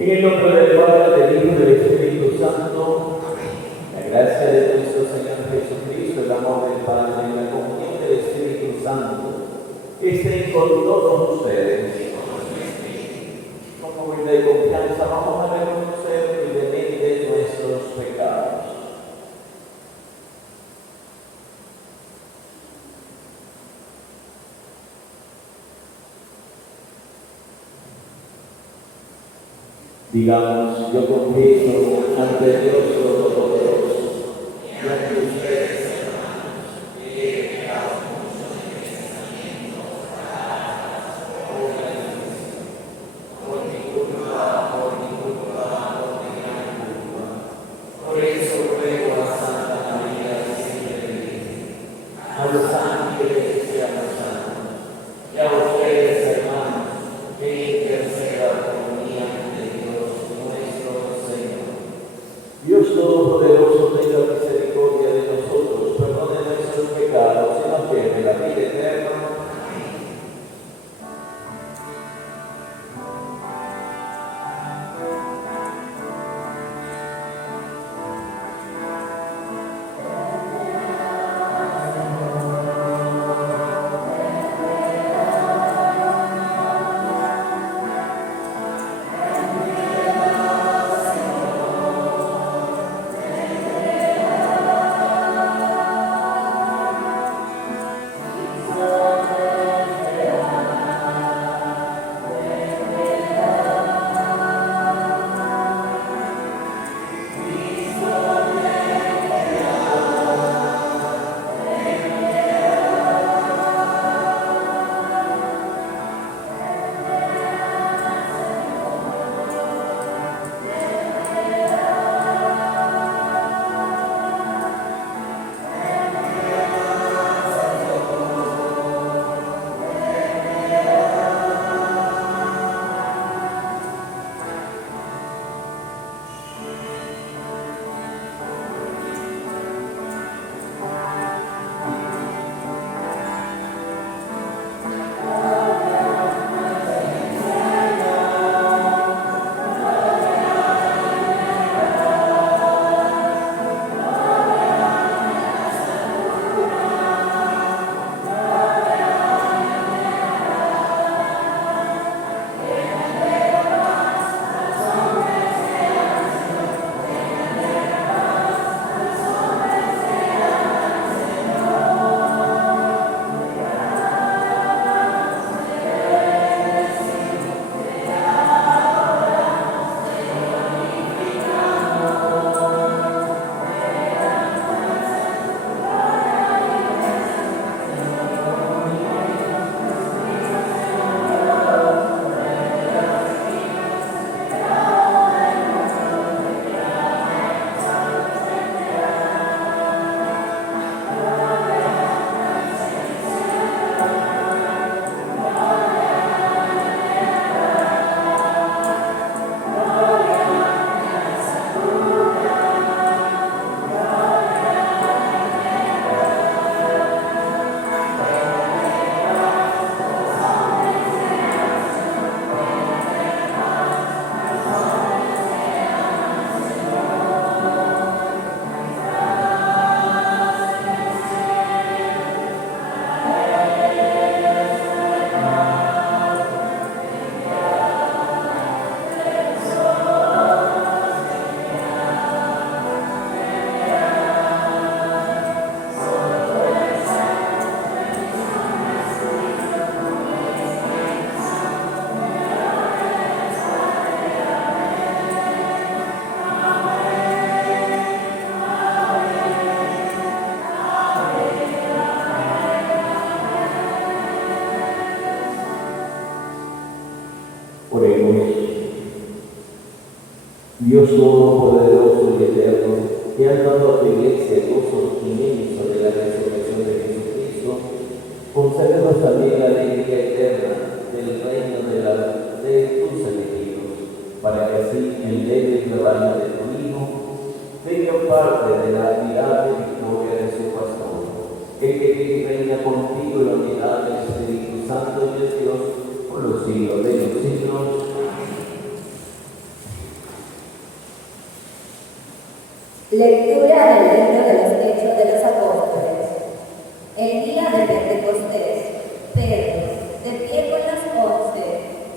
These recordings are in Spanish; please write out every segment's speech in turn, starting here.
En el nombre del Padre, del Hijo y del Espíritu Santo, la gracia de nuestro Señor Jesucristo, el amor del Padre y la comunión del Espíritu Santo estén con todos ustedes. Con humildad y confianza vamos a reconocer y venir de nuestros pecados. Digamos, yo confieso ante Dios Todopoderoso y ante ustedes, hermanos, que he pecado mucho en pensamiento, palabras, obras, por mi culpa, por mi gran culpa. Por eso ruego a Santa María siempre Virgen, a los ángeles y a los santos, y a ustedes, hermanos, que intercedan por mí ante Dios nuestro Señor. Dios Todopoderoso, tenga misericordia de nosotros, perdone nuestros pecados y nos lleve la vida eterna. Oremos. Dios Todopoderoso y Eterno, que has dado a tu Iglesia gozo inmenso de la resurrección de Jesucristo, concédenos también la alegría eterna del reino de tus elegidos, para que así el leve rebaño de tu Hijo tenga parte de la admirable victoria de su pastor, el que vive y reina contigo en la unidad del Espíritu Santo y de Dios por los siglos de los siglos. Lectura del libro de los Hechos de los Apóstoles. El día de Pentecostés, Pedro, de pie con los 11,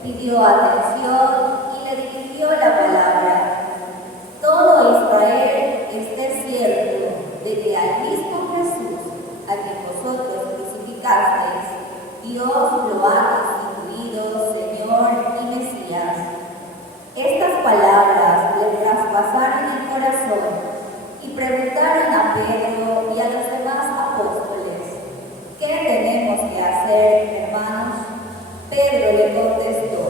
pidió atención y le dirigió la palabra. Todo Israel esté cierto de que al mismo Jesús, a quien vosotros crucificasteis, Dios lo ha constituido Señor y Mesías. Estas palabras le traspasaron el corazón y preguntaron a Pedro y a los demás apóstoles: ¿qué tenemos que hacer, hermanos? Pedro le contestó: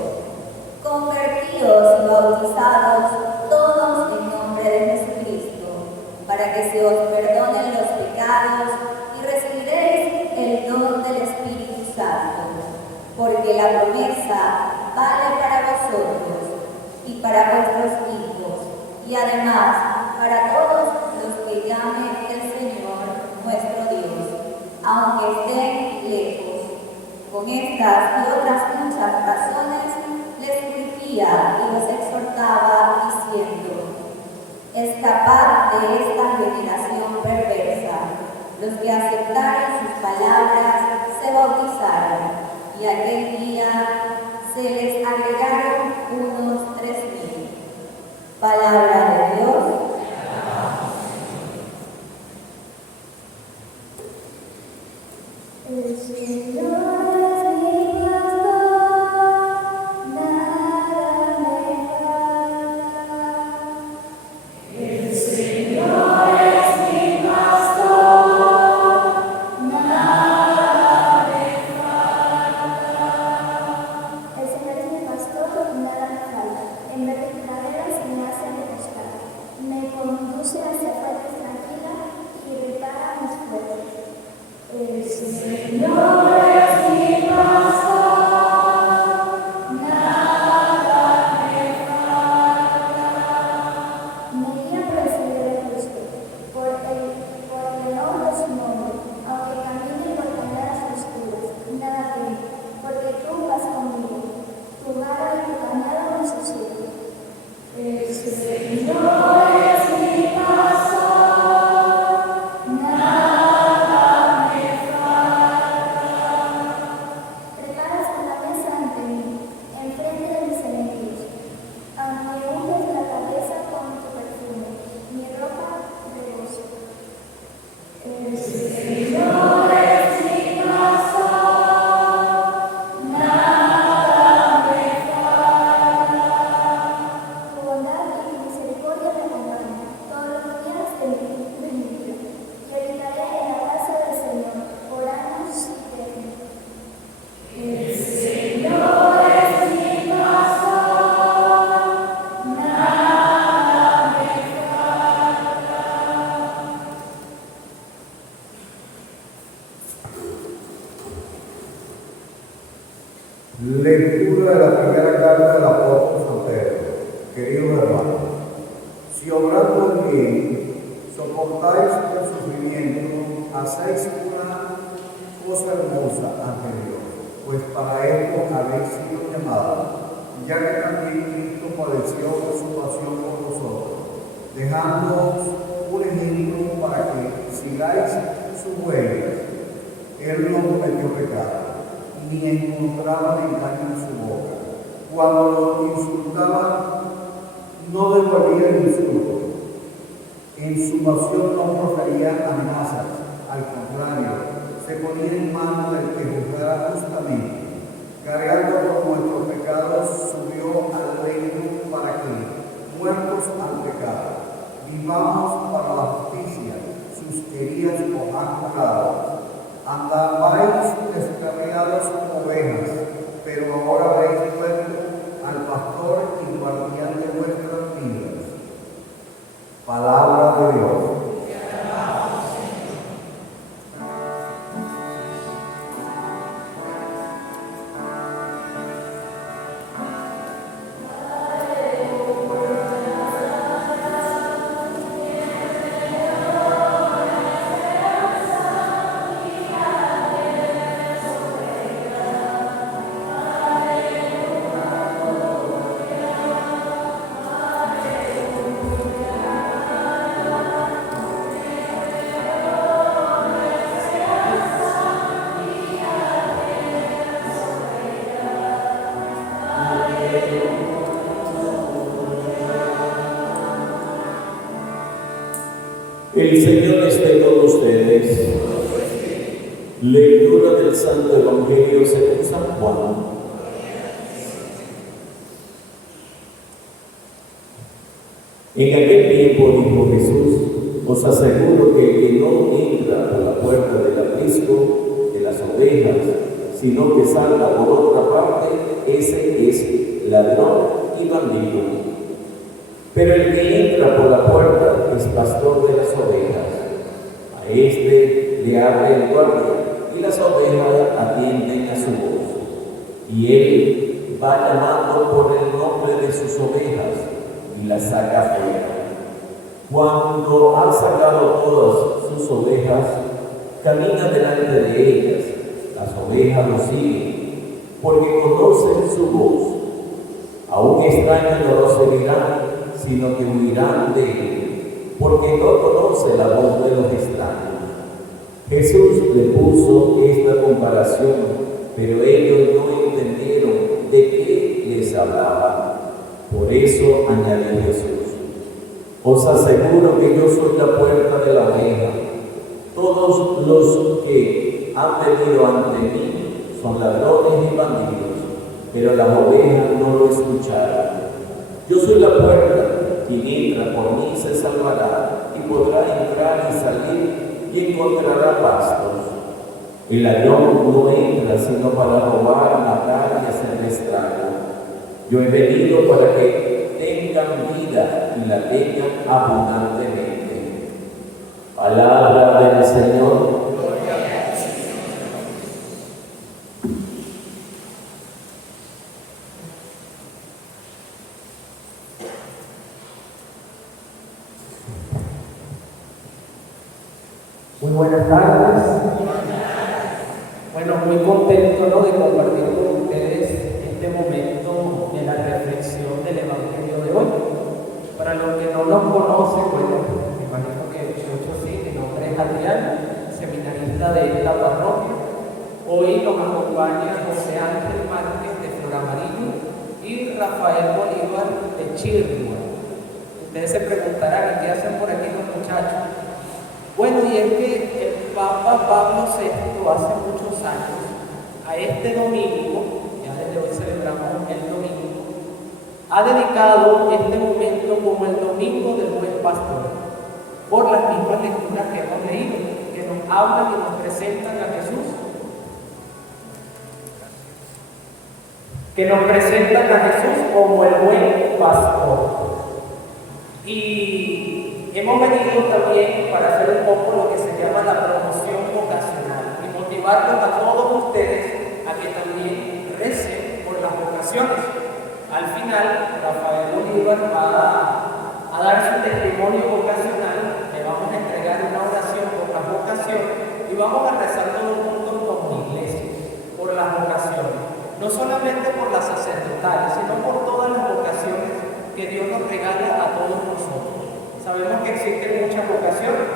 convertíos y bautizados todos en nombre de Jesucristo, para que se os perdonen los pecados y recibiréis el don del Espíritu Santo, porque la promesa vale para vosotros y para vuestros hijos, y además para todos los que llamen el Señor nuestro Dios, aunque estén lejos. Con estas y otras muchas razones les dirigía y los exhortaba diciendo: escapad de esta generación perversa. Los que aceptaron sus palabras se bautizaron, y aquel día se les agregaron unos 3,000. Palabra de Dios. El Señor es mi pastor, nada me falta. El Señor es mi pastor, nada me falta. El Señor es mi pastor, nada me falta. En verdes praderas me hace recostar. Me conduce hacia fuentes tranquilas y repara mis fuerzas. El Señor es mi pastor, nada me falta. Me guía por el sendero justo, por el honor de su nombre, aunque camine por cañadas oscuras, nada temo, porque tú vas conmigo, tu vara y tu callado me sostienen. El Señor es mi pastor, nada me falta. Preparas una mesa ante mí, enfrente de mis enemigos. Aunque unges la cabeza con tu perfume, mi ropa de gozo. El Señor es mi pastor, nada me falta. Tu bondad y tu misericordia me acompañan todos los días de mi vida. Y habitaré en la casa del Señor por años eternos. El Señor es mi pastor, nada me falta. Lectura de la primera carta del apóstol San Pedro. Queridos hermanos, si obrando el bien soportáis el sufrimiento, hacéis una cosa hermosa ante Dios, pues para esto habéis sido llamados, ya que también Cristo padeció su pasión por vosotros, dejándoos un ejemplo para que sigáis sus huellas. Él no cometió pecado, ni encontraba engaño en su boca. Cuando lo insultaban, no devolvía el insulto. En su pasión no profería amenazas, al contrario, se ponía en manos del que juzgara justamente. Cargando con nuestros pecados, subió al reino para que, muertos al pecado, vivamos para la justicia. Sus heridas os han curado. Andabais extraviados como ovejas, pero ahora habéis vuelto al pastor y guardián de vuestras vidas. Palabra de Dios. Amen. El Señor esté con ustedes. Lectura del Santo Evangelio según San Juan. En aquel tiempo dijo Jesús: os aseguro que el que no entra por la puerta del aprisco de las ovejas, sino que salta por otra parte, ese es ladrón y bandido. Pero el que entra por la puerta es pastor de las ovejas. A este le abre el guardia, y las ovejas atienden a su voz. Y él va llamando por el nombre de sus ovejas y las saca fuera. Cuando ha sacado todas sus ovejas, camina delante de ellas. Las ovejas lo siguen, porque conocen su voz. Aun extraños no lo seguirán, sino que huirán de él, porque no conoce la voz de los extraños. Jesús le puso esta comparación, pero ellos no entendieron de qué les hablaba. Por eso añadió Jesús: os aseguro que yo soy la puerta de la oveja. Todos los que han venido ante mí son ladrones y bandidos, pero las ovejas no lo escucharon. Yo soy la puerta. Quien entra por mí se salvará y podrá entrar y salir y encontrará pastos. El ladrón no entra sino para robar, matar y hacer estrago. Yo he venido para que tengan vida y la tengan abundantemente. Palabra del Señor. Muy buenas tardes. Bueno, muy contento, ¿no?, de compartir con ustedes este momento de la reflexión del Evangelio de hoy. Para los que no nos conocen, bueno, me imagino que muchos sí, mi nombre es Adrián, seminarista de esta parroquia. Hoy nos acompaña José Ángel Márquez de Flor Amarillo y Rafael Bolívar de Chirrigua. Ustedes se preguntarán: ¿y qué hacen por aquí los muchachos? Bueno, y es que el Papa Pablo VI hace muchos años, a este domingo, ya desde hoy celebramos el domingo, ha dedicado este momento como el Domingo del Buen Pastor, por las mismas lecturas que hemos leído, que nos hablan y nos presentan a Jesús, como el Buen Pastor. Y hemos venido también para hacer un poco lo que se llama la promoción vocacional y motivarlos a todos ustedes a que también recen por las vocaciones. Al final, Rafael Bolívar va a dar su testimonio vocacional, le vamos a entregar una oración por las vocaciones y vamos a rezar todos juntos como iglesia por las vocaciones. No solamente por las sacerdotales, sino por todas las vocaciones que Dios nos regala a todos nosotros. Sabemos que existen muchas vocaciones: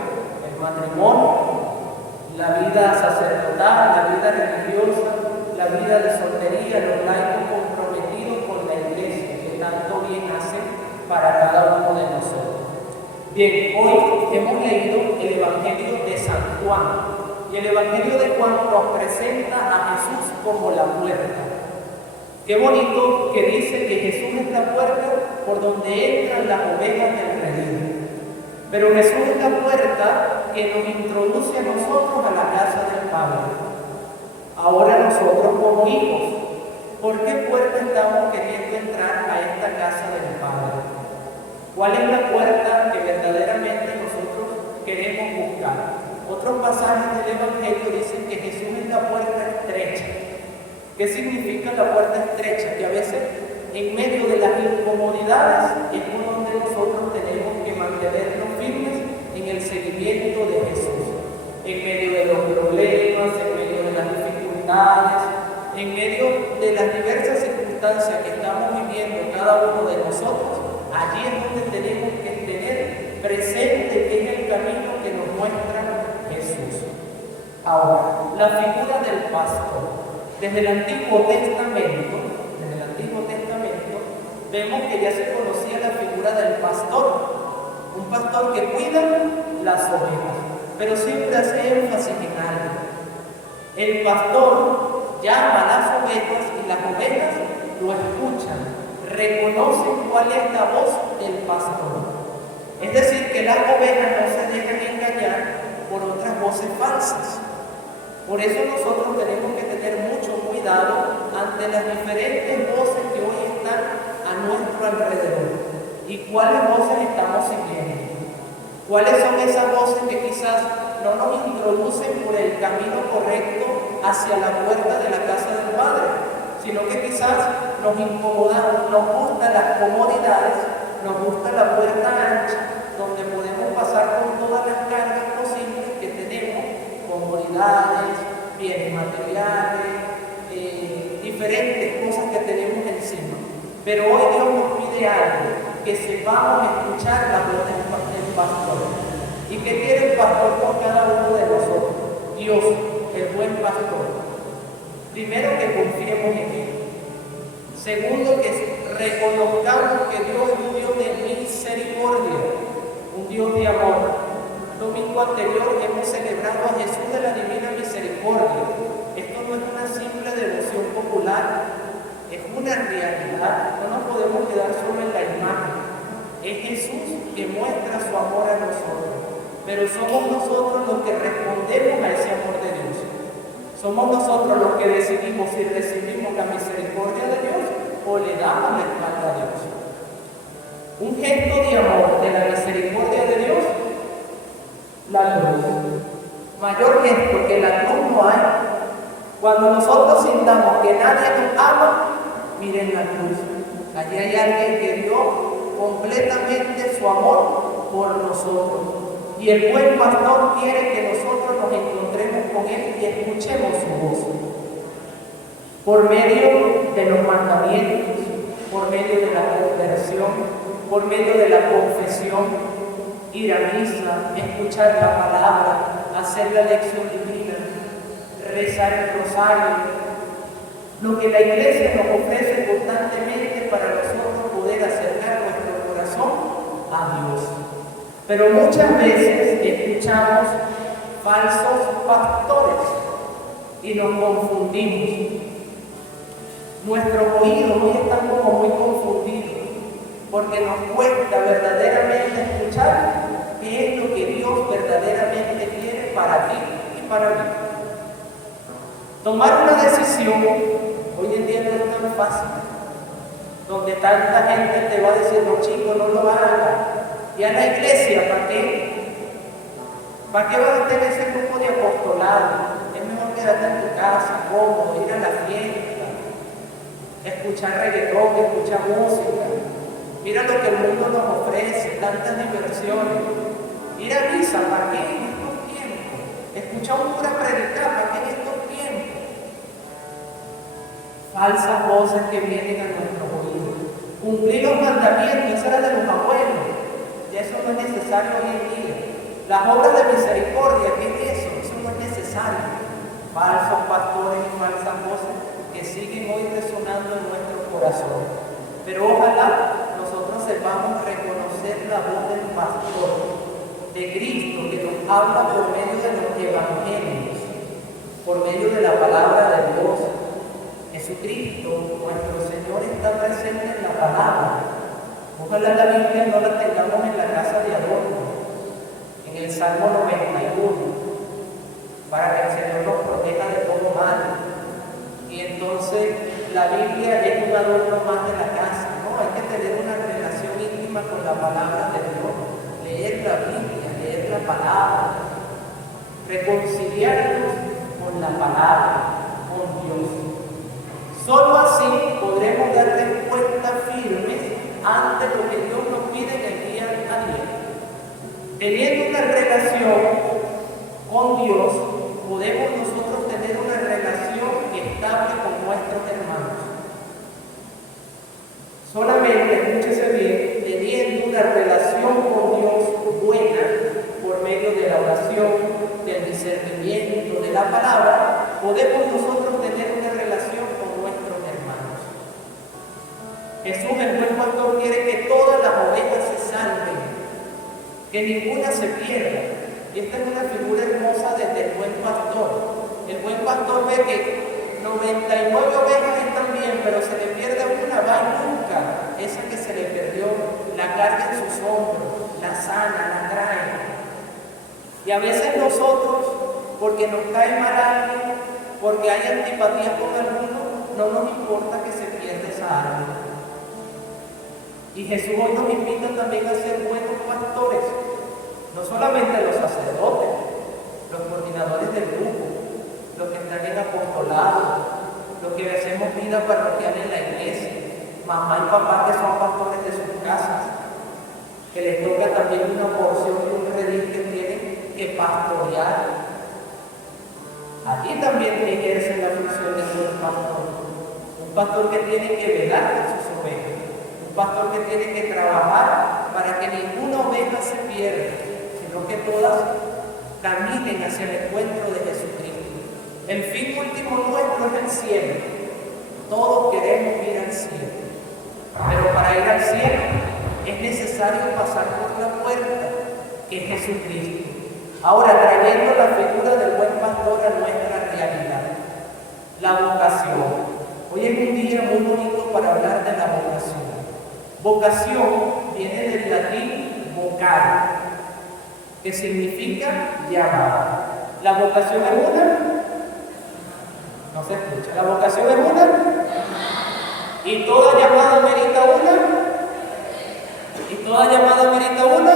el matrimonio, la vida sacerdotal, la vida religiosa, la vida de soltería, los laicos comprometidos con la iglesia, que tanto bien hacen para cada uno de nosotros. Bien, hoy hemos leído el Evangelio de San Juan, y el Evangelio de Juan nos presenta a Jesús como la puerta. Qué bonito que dice que Jesús es la puerta por donde entran las ovejas del redil. Pero Jesús es la puerta que nos introduce a nosotros a la casa del Padre. Ahora nosotros como hijos, ¿por qué puerta estamos queriendo entrar a esta casa del Padre? ¿Cuál es la puerta que verdaderamente nosotros queremos buscar? Otros pasajes del Evangelio dicen que Jesús es la puerta estrecha. ¿Qué significa la puerta estrecha? Que a veces en medio de las incomodidades es por donde nosotros tenemos que mantenernos firmes en el seguimiento de Jesús. En medio de los problemas, en medio de las dificultades, en medio de las diversas circunstancias que estamos viviendo cada uno de nosotros, allí es donde tenemos que tener presente que es el camino que nos muestra Jesús. Ahora, la figura del pastor. Desde el Antiguo Testamento, vemos que ya se conocía la figura del pastor, un pastor que cuida las ovejas, pero siempre hace énfasis en algo. El pastor llama a las ovejas y las ovejas lo escuchan, reconocen cuál es la voz del pastor. Es decir, que las ovejas no se dejan engañar por otras voces falsas. Por eso nosotros tenemos que tener mucho cuidado ante las diferentes voces que hoy están a nuestro alrededor. ¿Y cuáles voces estamos siguiendo? ¿Cuáles son esas voces que quizás no nos introducen por el camino correcto hacia la puerta de la casa del Padre, sino que quizás nos incomodan, nos gustan las comodidades, nos gusta la puerta ancha, donde podemos pasar con todas las cargas posibles que tenemos, comodidades, bienes materiales, diferentes cosas que tenemos encima? Pero hoy Dios nos pide algo, que sepamos escuchar la voz del pastor. ¿Y qué quiere el pastor con cada uno de nosotros? Dios, el buen pastor. Primero, que confiemos en Él. Segundo, que reconozcamos que Dios es un Dios de misericordia, un Dios de amor. El domingo anterior hemos celebrado a Jesús de la Divina Misericordia. Esto no es una simple devoción popular, es una realidad. No nos podemos quedar solo en la imagen. Es Jesús que muestra su amor a nosotros, pero somos nosotros los que respondemos a ese amor de Dios. Somos nosotros los que decidimos si recibimos la misericordia de Dios o le damos la espalda a Dios. Un gesto de amor de la misericordia de Dios, la cruz. Mayor gesto que la cruz no hay. Cuando nosotros sintamos que nadie nos ama, miren la cruz. Allí hay alguien que dio completamente su amor por nosotros. Y el buen pastor quiere que nosotros nos encontremos con Él y escuchemos su voz. Por medio de los mandamientos, por medio de la conversión, por medio de la confesión, ir a misa, escuchar la palabra, hacer la lección divina, rezar el rosario, lo que la iglesia nos ofrece constantemente para nosotros poder acercar nuestro corazón a Dios. Pero muchas veces escuchamos falsos pastores y nos confundimos. Nuestros oídos hoy están como muy confundidos porque nos cuesta verdaderamente escuchar qué es lo que Dios verdaderamente quiere para ti y para mí. Tomar una decisión hoy en día no es tan fácil, donde tanta gente te va a decir, no chicos, no lo hagas. Y a la iglesia, ¿para qué? ¿Para qué vas a tener ese grupo de apostolado? Es mejor quedarte en tu casa, cómodo, ir a la fiesta, escuchar reggaetón, escuchar música. Mira lo que el mundo nos ofrece, tantas diversiones. Ir a misa, ¿para qué en estos tiempos? Escuchar un cura predicar, ¿para qué en estos tiempos? Falsas voces que vienen a nuestros oídos. Cumplir los mandamientos, eso era de los abuelos. Y eso no es necesario hoy en día. Las obras de misericordia, ¿qué es eso? Eso no es necesario. Falsos pastores y falsas voces que siguen hoy resonando en nuestro corazón. Pero ojalá nosotros sepamos reconocer la voz del pastor, de Cristo, que nos habla por medio de los evangelios, por medio de la palabra de Dios. Jesucristo, nuestro Señor, está presente en la palabra. Ojalá la Biblia no la tengamos en la casa de adorno, en el Salmo 91, para que el Señor nos proteja de todo mal. Y entonces la Biblia es un adorno más de la casa. No, hay que tener una relación íntima con la palabra de Dios, leer la Biblia, leer la palabra, reconciliarnos con la palabra, con Dios. Solo así podremos dar respuesta firme ante lo que Dios nos pide en el día a día. Teniendo una relación con Dios, podemos nosotros tener una relación estable con nuestros hermanos. Solamente, escúchese bien, teniendo una relación con Dios buena, por medio de la oración, del discernimiento, de la palabra, podemos nosotros tener una relación con nuestros hermanos. Jesús, el buen pastor, quiere que todas las ovejas se salven, que ninguna se pierda. Y esta es una figura hermosa desde el buen pastor. El buen pastor ve que 99 ovejas están bien, pero se le pierde una, va y busca esa que se le perdió, la carga en sus hombros, la sana, la trae. Y a veces nosotros, porque nos cae mal alguien, porque hay antipatía con alguno, no nos importa que se pierda esa alma. Y Jesús hoy nos invita también a ser buenos pastores, no solamente los sacerdotes, los coordinadores del grupo, los que están en apostolado, los que hacemos vida parroquial en la iglesia, mamá y papá que son pastores de sus casas, que les toca también una porción de un redil que tienen que pastorear. Allí también ejerce la función de un pastor. Un pastor que tiene que velar por sus ovejas. Un pastor que tiene que trabajar para que ninguna oveja se pierda, sino que todas caminen hacia el encuentro de Jesucristo. El fin último nuestro es el cielo. Todos queremos ir al cielo. Pero para ir al cielo es necesario pasar por la puerta, que es Jesucristo. Ahora, trayendo la figura del buen pastor a nuestra realidad, la vocación. Hoy es un día muy bonito para hablar de la vocación. Vocación viene del latín vocare, que significa llamar. ¿La vocación es una? No se escucha. ¿La vocación es una? ¿Y toda llamada merita una? ¿Y toda llamada merita una?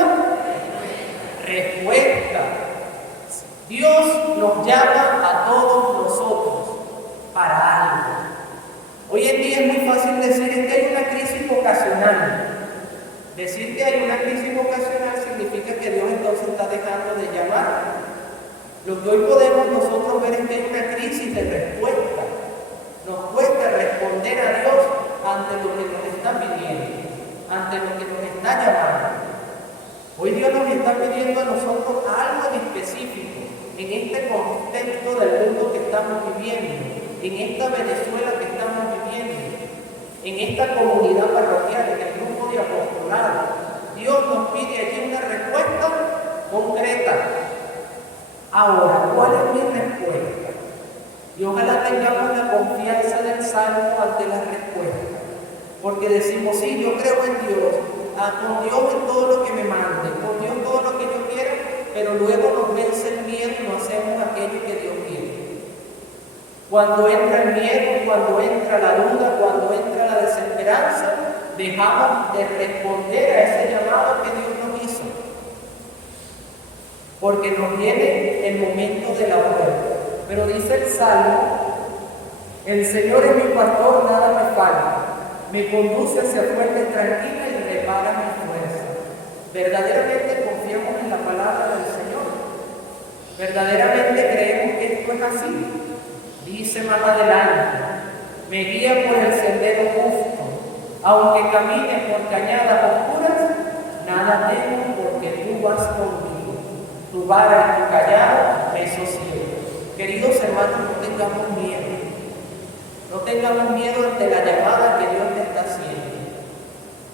Respuesta. Dios nos llama a todos nosotros para algo. Hoy en día es muy fácil decir que hay una crisis vocacional. Decir que hay una crisis vocacional significa que Dios entonces está dejando de llamar. Lo que hoy podemos nosotros ver es que hay una crisis de respuesta. Nos cuesta responder a Dios ante lo que nos está pidiendo, ante lo que nos está llamando. Hoy Dios nos está pidiendo a nosotros algo en específico, en este contexto del mundo que estamos viviendo, en esta Venezuela que estamos viviendo, en esta comunidad parroquial, en el grupo de apostolado. Dios nos pide allí una respuesta concreta. Ahora, ¿cuál es mi respuesta? Y ojalá tengamos la confianza del salmo ante la respuesta. Porque decimos, sí, yo creo en Dios, con Dios en todo lo que me mande, con Dios todo lo que yo quiera, pero luego nos vence el miedo y no hacemos aquello que Dios quiere. Cuando entra el miedo, cuando entra la duda, cuando entra la desesperanza, dejamos de responder a ese llamado que Dios nos hizo. Porque nos viene el momento de la prueba. Pero dice el Salmo, el Señor es mi pastor, nada me falta. Me conduce hacia fuentes tranquilas y repara mi fuerza. Verdaderamente confiamos en la palabra del Señor. Verdaderamente creemos que esto es así. Dice más adelante, me guía por el sendero justo. Aunque camine por cañadas oscuras, nada temo porque tú vas conmigo. Tu vara y tu callado me sosiego. Queridos hermanos, no tengamos miedo. No tengamos miedo ante la llamada que Dios te está haciendo.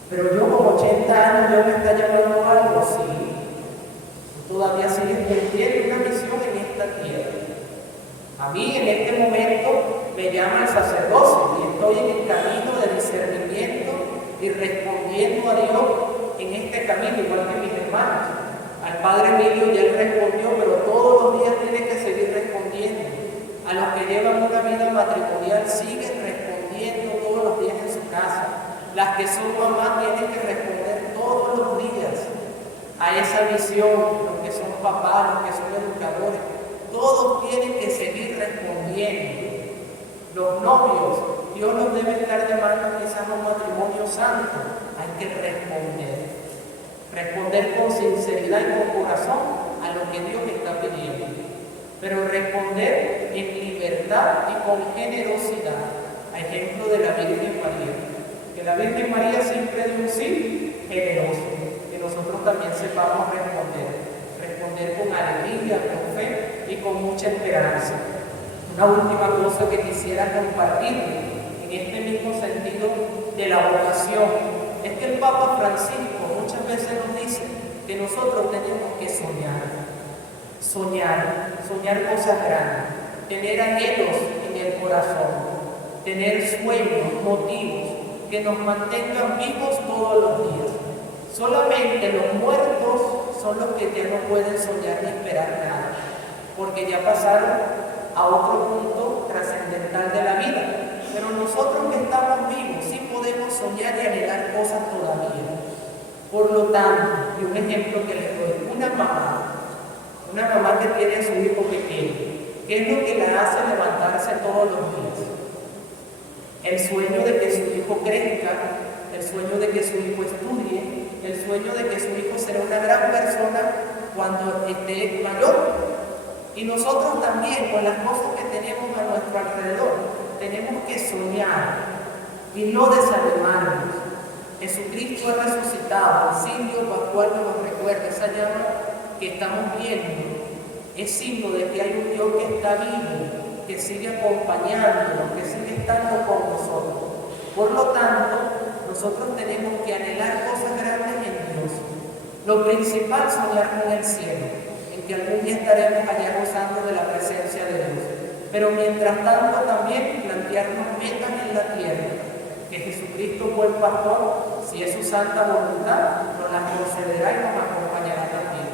Pero yo con 80 años, Dios me está llamando a algo, sí. Todavía sigue cumpliendo una misión en esta tierra. A mí en este momento me llama el sacerdocio y estoy en el camino de discernimiento y respondiendo a Dios en este camino, igual que mis hermanos. Al padre Emilio ya él respondió, pero todos los días tiene que seguir respondiendo. A los que llevan una vida matrimonial siguen respondiendo todos los días en su casa. Las que son mamás tienen que responder todos los días a esa misión. Los que son papás, los que son educadores, todos tienen que seguir respondiendo. Los novios, Dios nos debe estar llamando quizás a un matrimonio santo. Hay que responder. Responder con sinceridad y con corazón a lo que Dios está pidiendo. Pero responder en libertad y con generosidad, a ejemplo de la Virgen María. Que la Virgen María siempre dio un sí generoso, que nosotros también sepamos responder con alegría, con fe y con mucha esperanza. Una última cosa que quisiera compartir en este mismo sentido de la vocación es que el Papa Francisco muchas veces nos dice que nosotros tenemos que soñar. soñar cosas grandes, tener anhelos en el corazón, tener sueños, motivos que nos mantengan vivos todos los días. Solamente los muertos son los que ya no pueden soñar ni esperar nada, porque ya pasaron a otro punto trascendental de la vida. Pero nosotros que estamos vivos sí podemos soñar y anhelar cosas todavía. Por lo tanto, y un ejemplo que les doy, una mamá que tiene a su hijo pequeño, ¿qué es lo que la hace levantarse todos los días? El sueño de que su hijo crezca, el sueño de que su hijo estudie, el sueño de que su hijo será una gran persona cuando esté mayor. Y nosotros también, con las cosas que tenemos a nuestro alrededor, tenemos que soñar y no desanimarnos. Jesucristo ha resucitado, el signo pascual nos recuerda, esa llama que estamos viendo es signo de que hay un Dios que está vivo, que sigue acompañándonos, que sigue estando con nosotros. Por lo tanto, nosotros tenemos que anhelar cosas grandes en Dios. Lo principal, soñar con el cielo, en que algún día estaremos allá gozando de la presencia de Dios. Pero mientras tanto también plantearnos metas en la tierra, que Jesucristo, buen pastor, si es su santa voluntad, nos las concederá y nos acompañará también.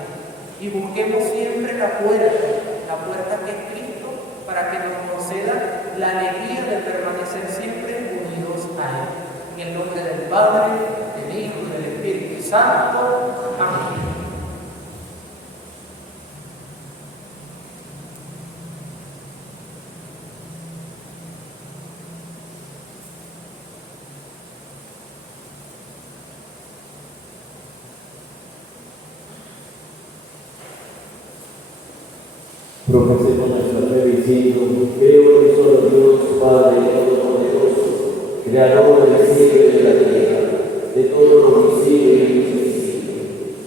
Y busquemos siempre la puerta que es Cristo, para que nos conceda la alegría de permanecer siempre unidos a Él. En el nombre del Padre, del Hijo y del Espíritu Santo. Amén. Profesemos nuestra fe diciendo: creo en un solo Dios, Padre Todopoderoso, Creador del cielo y de la tierra, de todo lo visible y lo invisible.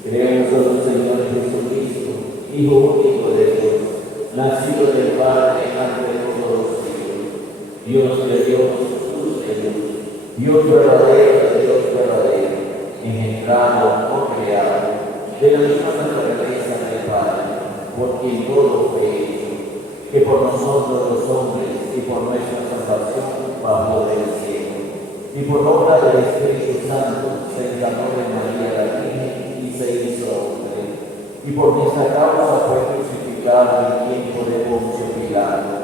Creo en un solo Señor Jesucristo, Hijo único de Dios, nacido del Padre antes de todos los siglos, Dios de Dios, luz de Dios, Dios verdadero de Dios verdadero, engendrado, no creado, de la misma naturaleza del Padre, por quien todo fue hecho, que por nosotros los hombres y por nuestra salvación bajó del cielo, y por obra del Espíritu Santo se encarnó de María la Virgen y se hizo hombre, y por nuestra causa fue crucificado en tiempo de Poncio Pilato,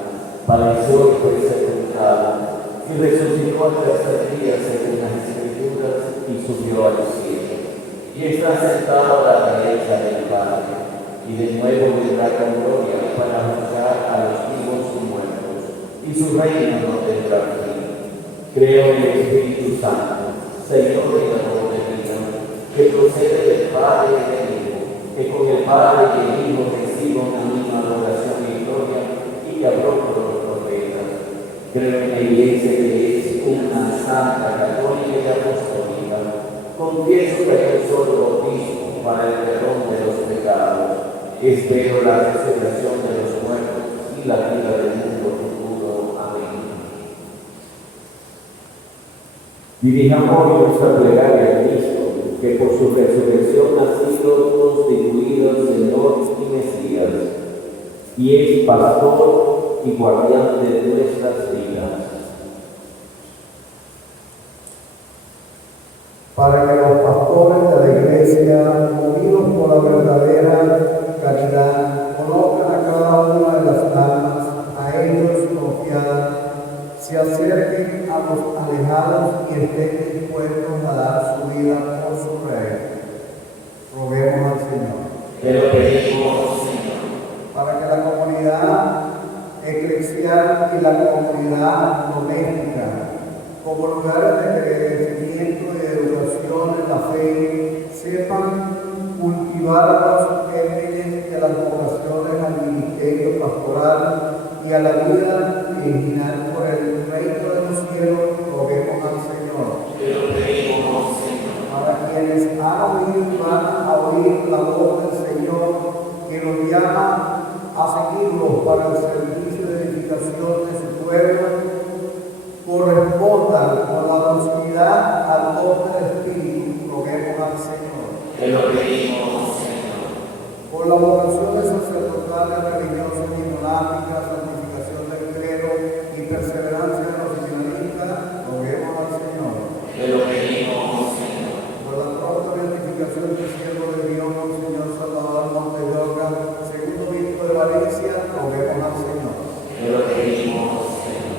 padeció y fue sepultado, y resucitó al tercer día según las Escrituras y subió al cielo, y está sentado a la derecha del Padre. Y de nuevo vendrá con gloria para juzgar a los vivos y muertos, y su reino no tendrá fin. Creo en el Espíritu Santo, Señor y Dador de vida, que procede del Padre y del Hijo, que con el Padre y el Hijo reciba una misma adoración y gloria, y que habló por los profetas. Creo en la Iglesia que es una santa, católica y apostólica. Confieso que hay un solo bautismo para el perdón de los pecados. Espero la resurrección de los muertos y la vida del mundo futuro. Amén. Dirijamos nuestra plegaria a Cristo, que por su resurrección ha sido constituido Señor y Mesías, y es pastor y guardián de nuestras vidas. Para que los pastores de la Iglesia, unidos por la verdadera caridad, conozcan a cada una de las almas a ellos confiadas, se acerquen a los alejados y estén dispuestos a dar su vida por su Rey. Roguemos al Señor. Te lo pedimos, Señor. Para que la comunidad eclesial y la comunidad doméstica, como lugares de crecimiento y de educación en la fe, sepan cultivar a los gérmenes y a las vocaciones al ministerio pastoral y a la vida original por el reino de los cielos. Roguemos al Señor. Te lo pedimos, Señor. Para quienes han oído y van a oír la voz del Señor, que los llama a seguirlos para el servicio de edificación de su pueblo, correspondan con la docilidad al don del Espíritu. Roguemos al Señor. Te lo pedimos, Señor. Por la vocación vocaciones sacerdotales, religiosas y monásticas, santificación del clero y perseverancia de los seminaristas, roguemos al Señor. Te lo pedimos, Señor. Por la pronta beatificación del siervo de Dios, Monseñor Salvador Monteroca, segundo obispo de Valencia, roguemos al Señor. Te lo pedimos, Señor.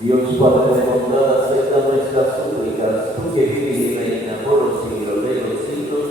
Dios Padre de bondad, acepta nuestras súplicas, tú que vives y reinas por los siglos de los siglos.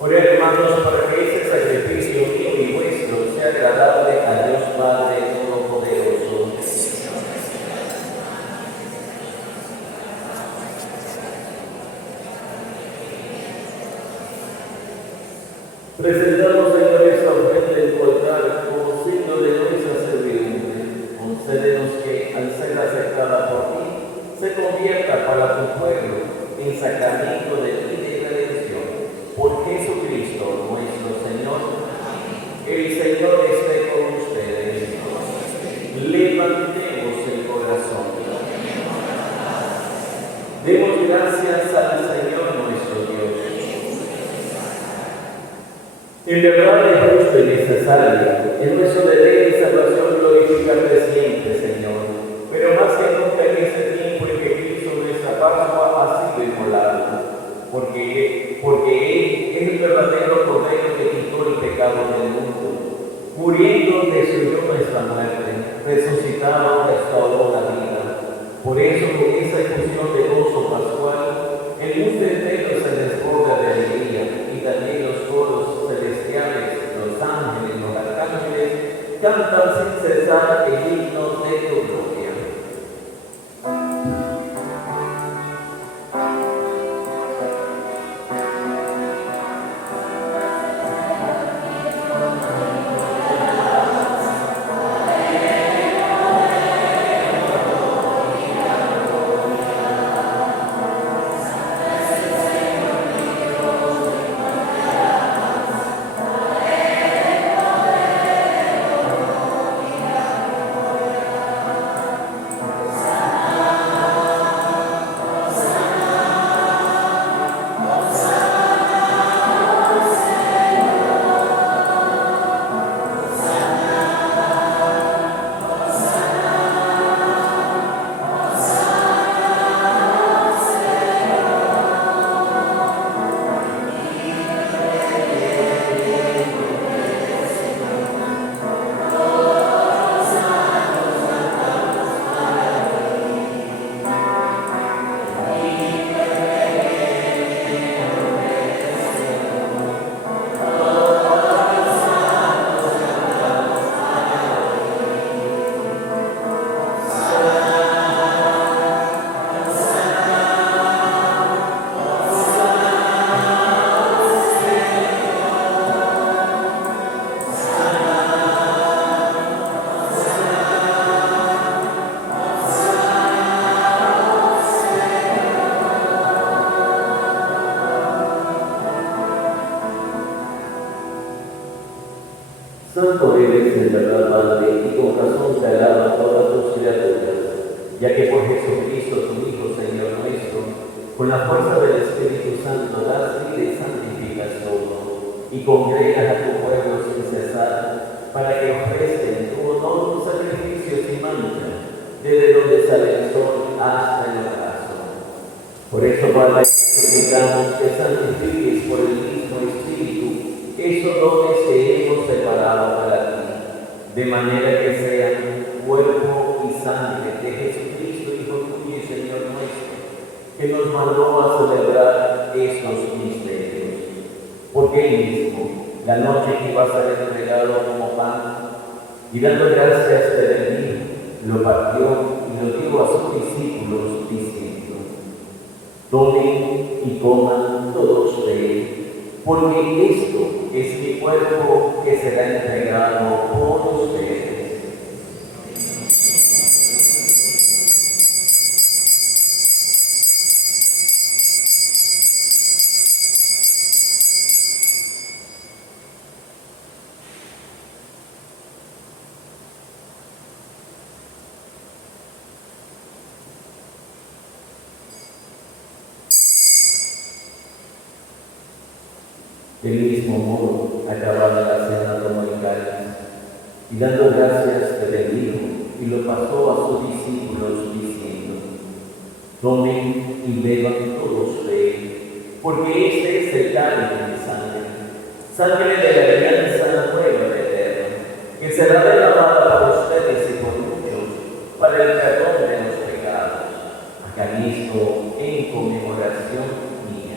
Orad, hermanos, para que este sacrificio mío y vuestro sea agradable a Dios Padre Todopoderoso. Presentamos, Señor, esta ofrenda en tu altar como signo de nuestra servidumbre. Concédenos que, al ser aceptada por ti, se convierta para tu pueblo en sacramento de vida y redención. Por Jesucristo nuestro Señor. El Señor esté con ustedes. Levantemos el corazón. Demos gracias al Señor nuestro Dios. En verdad es justo y necesario, es nuestro deber y salvación glorificarte siempre, Señor. Pero más que nunca en este tiempo en que Cristo nuestra Pascua ha sido inmolado, porque Él es el verdadero Cordero que quitó el pecado del mundo. Muriendo destruyó nuestra muerte, resucitado restauró la vida. Por eso, con esa efusión de gozo pascual, el mundo entero se desborda de alegría, y también los coros celestiales, los ángeles, los arcángeles, cantan sin cesar el himno de tu gloria. Santo eres en verdad, Padre, y con razón te alaban todas tus criaturas, ya que por Jesucristo, tu Hijo, Señor nuestro, con la fuerza del Espíritu Santo das vida y santificas todo, y congregas a tu pueblo sin cesar, para que ofrezca en tu honor un sacrificio sin mancha, desde donde sale el sol hasta el ocaso. Por eso, Padre, suplicamos que santifiques por el mismo Espíritu esos dones que hemos separado para ti, de manera que sean cuerpo y sangre de Jesucristo, Hijo tuyo y Señor nuestro, que nos mandó a celebrar estos misterios. Porque él mismo, la noche que iba a ser entregado como pan, y dando gracias de bendijo, lo partió y lo dio a sus discípulos, diciendo: tomen y coman todos de él, porque esto es mi cuerpo que será entregado por ustedes. Del mismo modo, acabada la cena, tomó el cáliz, y dando gracias te bendijo, y lo pasó a sus discípulos, diciendo: tomen y beban todos de él, porque este es el cáliz de mi sangre, sangre de la alianza nueva y eterna, que será derramada por ustedes y por muchos, para el perdón de los pecados. Hagan esto en conmemoración mía.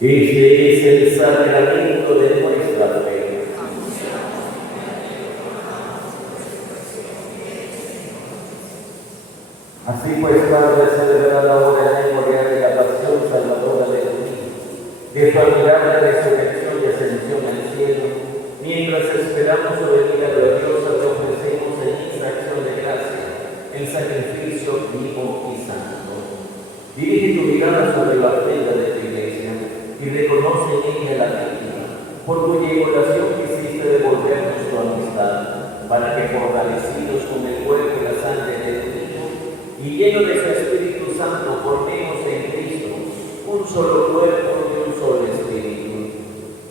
Este es el sacramento de nuestra fe. Así pues, Padre, celebrar ahora en memoria de la pasión salvadora de tu Hijo, de su admirable resurrección y ascensión al cielo, mientras esperamos su venida gloriosa, te ofrecemos en esta acción de gracia el sacrificio vivo y santo. Dirige tu mirada sobre la ofrenda de tu Iglesia y reconoce en ella la víctima, por cuya inmolación quisiste devolvernos tu amistad, para que fortalecidos con el cuerpo y la sangre de tu Hijo, y lleno de su Espíritu Santo, formemos en Cristo un solo cuerpo y un solo Espíritu.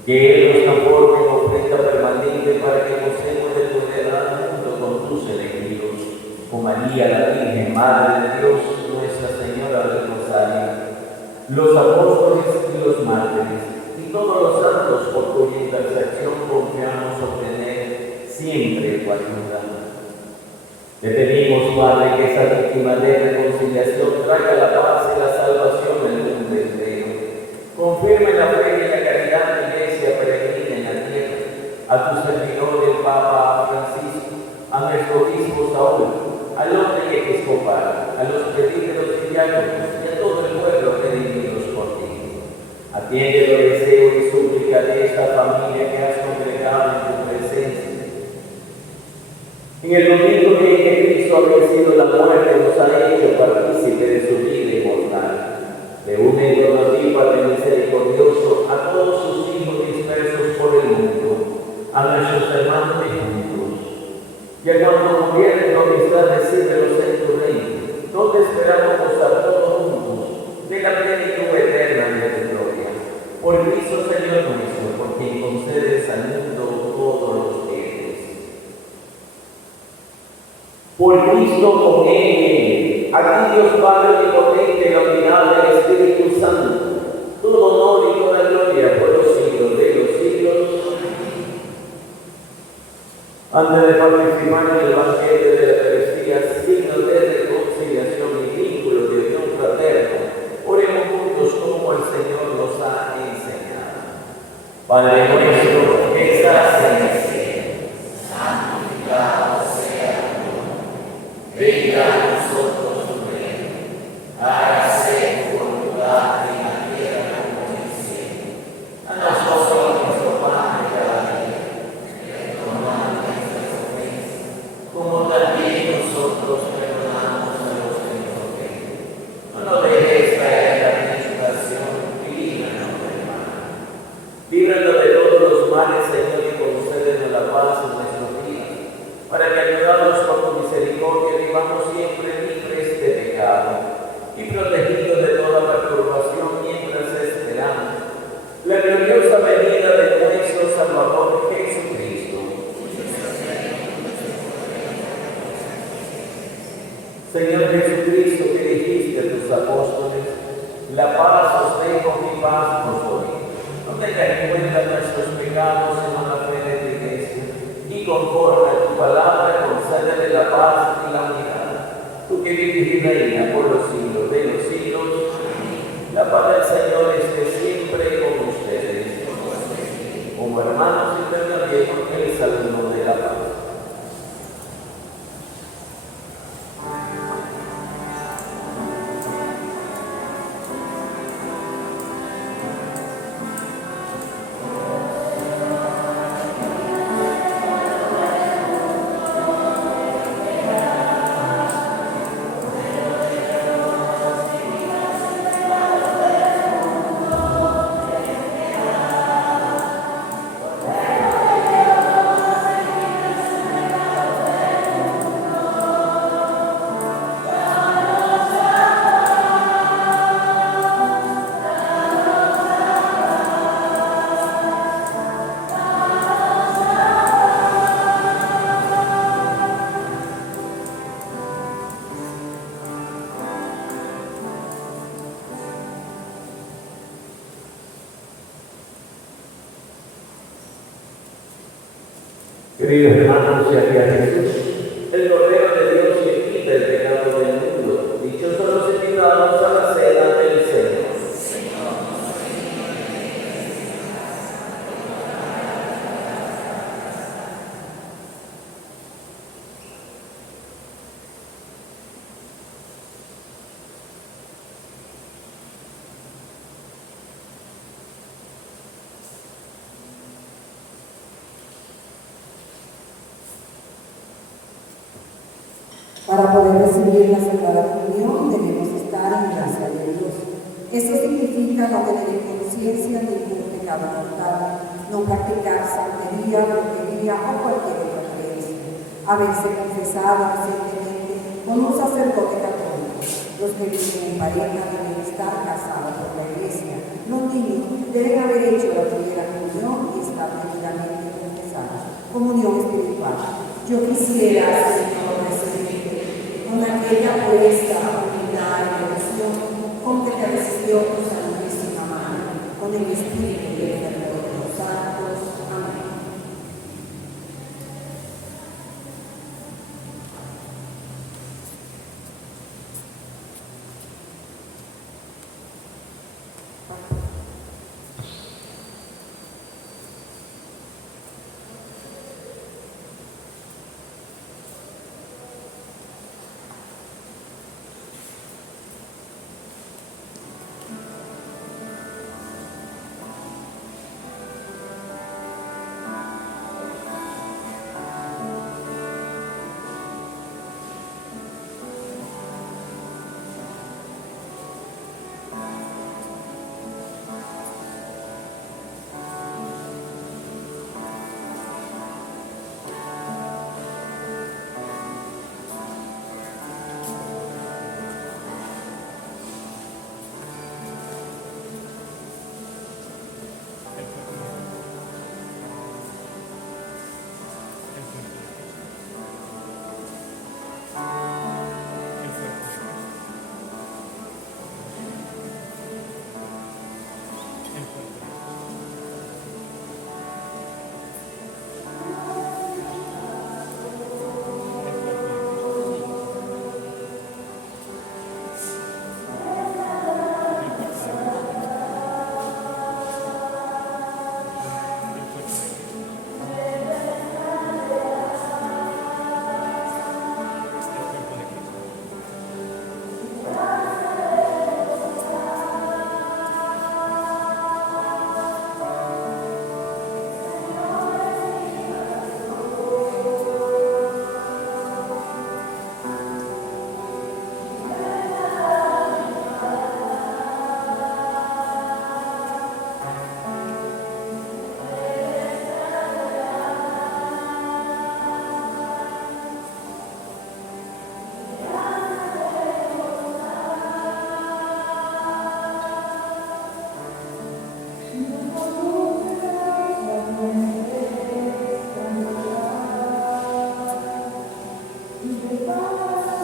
Que Él nos transforme en ofrenda permanente para que gocemos de tu heredad junto con tus elegidos. Con María, la Virgen, Madre de Dios, Nuestra Señora del Rosario, los apóstoles y los mártires, y todos los santos por cuya intercesión confiamos obtener siempre tu ayuda. Te pedimos, Padre, que esa víctima de reconciliación traiga la paz y la salvación del mundo entero. Confirma en la fe y en la caridad de la Iglesia peregrina en la tierra, a tu servidor, el Papa Francisco, a nuestro obispo Saúl, al orden episcopal, a los presbíteros y diáconos, y a todo el pueblo redimidos por ti. Atiende los deseos y súplicas de esta familia que has congregado en tu presencia. En el domingo que Cristo ha vencido la muerte, nos ha hecho partícipe de su vida inmortal. Reúne a ti, Padre misericordioso, a todos sus hijos dispersos por el mundo, a nuestros hermanos difuntos, y a cuando murieron tu amistad, recíbelos en tu reino, donde esperamos gozar todos juntos de la plenitud eterna de tu gloria. Por Cristo, Señor nuestro, por quien concedes al mundo todos los bienes. Por Cristo, con Él, a ti Dios Padre omnipotente, la unidad del Espíritu Santo, todo honor y toda gloria por los siglos de los siglos. Antes de participar en el banquete de la Eucaristía, signos de reconciliación y vínculos de unión fraterna, oremos juntos como el Señor nos ha enseñado. Padre nuestro que estás en el cielo, santificado sea tu nombre. Venga a nosotros tu reino. Hágase tu voluntad en la tierra como en el cielo. Danos Señor Jesucristo, que dijiste a tus apóstoles, la paz os dejo, mi paz os doy. No tengas en cuenta nuestros pecados, sino la fe de tu iglesia. Y conforme a tu palabra, concédele la paz y la unidad. Tú que vives y reinas por los siglos de los siglos, la paz del Señor esté siempre con ustedes. Como hermanos y también el saludo de la paz. Queridos hermanos, y aquí a Jesús, el Cordero de Dios que quita el pecado del mundo. Dichosos los invitados a la cena del Señor. Para poder recibir la Sagrada Comunión debemos estar en gracia de Dios. Eso significa no tener conciencia de ningún pecado mortal, no practicar santería, brujería o cualquier otra creencia, haberse confesado recientemente con un sacerdote católico. Los que viven en pareja deben estar casados por la Iglesia. Los niños deben haber hecho la primera comunión y estar debidamente confesados. Comunión espiritual. Yo quisiera, Señor, recibirte con aquella pureza, humildad y devoción con que te recibió tu santísima mano, con el Espíritu y el perdón de los santos. Amén.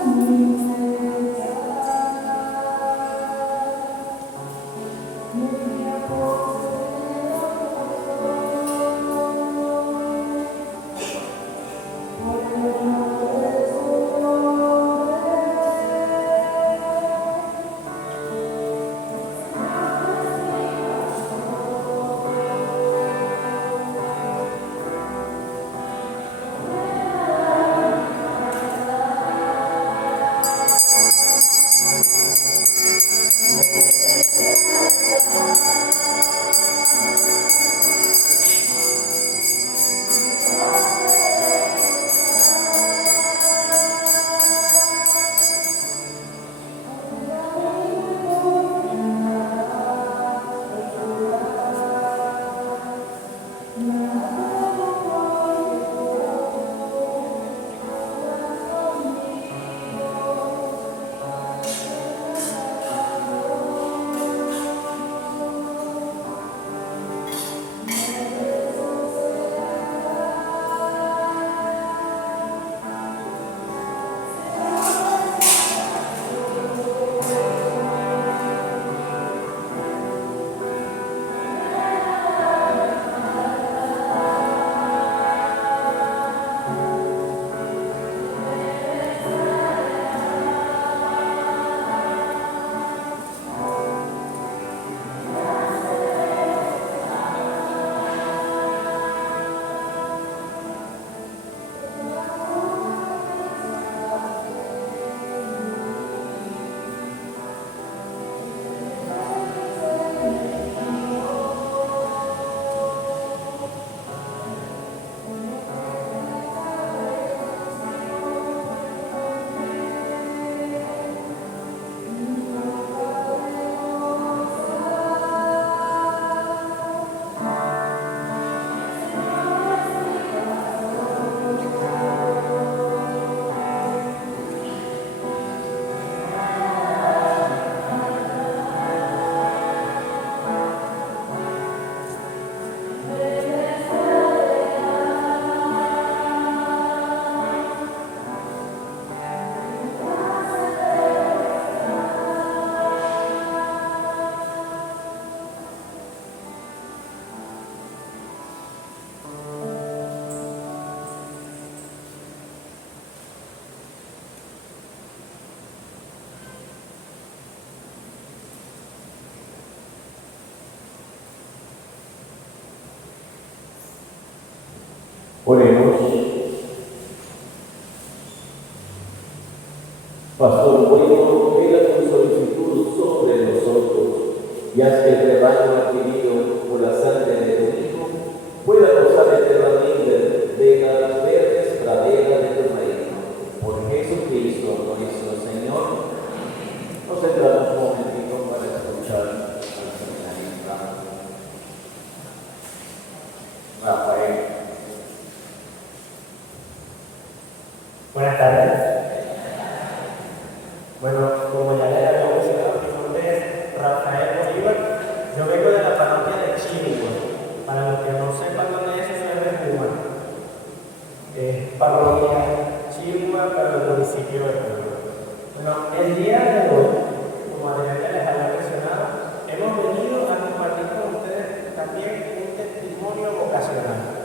Thank you. Oremos. Pastor bueno, vela tu solicitud sobre nosotros y haz que el rebaño adquirido por la sangre de tu Hijo pueda gozar eternamente de las verdes praderas de tu reino. Por Jesucristo nuestro Señor. Nos sentamos un momentito para escuchar al seminarista Rafael. Buenas tardes. Bueno, como ya les había mencionado, mi nombre es Rafael Bolívar. Yo vengo de la parroquia de Chirigua. Para los que no sepan dónde es, eso es de Cuba. Es parroquia Chirigua para el municipio de Cuba. Bueno, el día de hoy, como Adrián ya les había mencionado, hemos venido a compartir con ustedes también un testimonio vocacional.